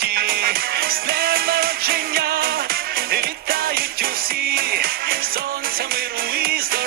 світі, з днем народження вітають усі, сонця миру і здоров'я.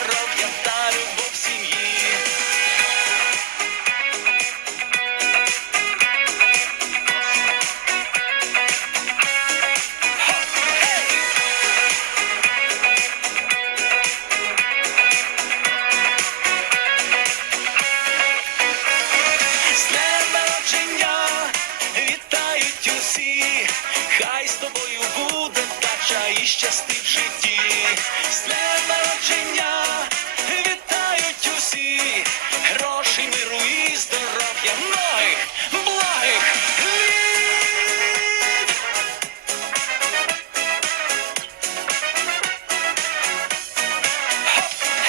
Грошей, миру і здоров'я, многих благих літ.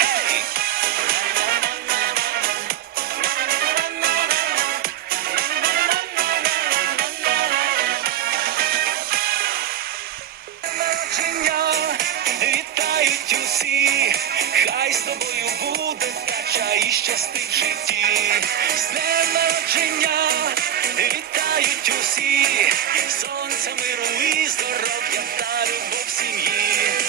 Гей! народження вітають усі, хай з тобою буде вдача і щастить житті. З днем народження вітають усі, сонця, миру і здоров'я та любов сім'ї.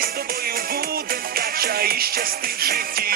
З тобою буде вдача і щастить в житті.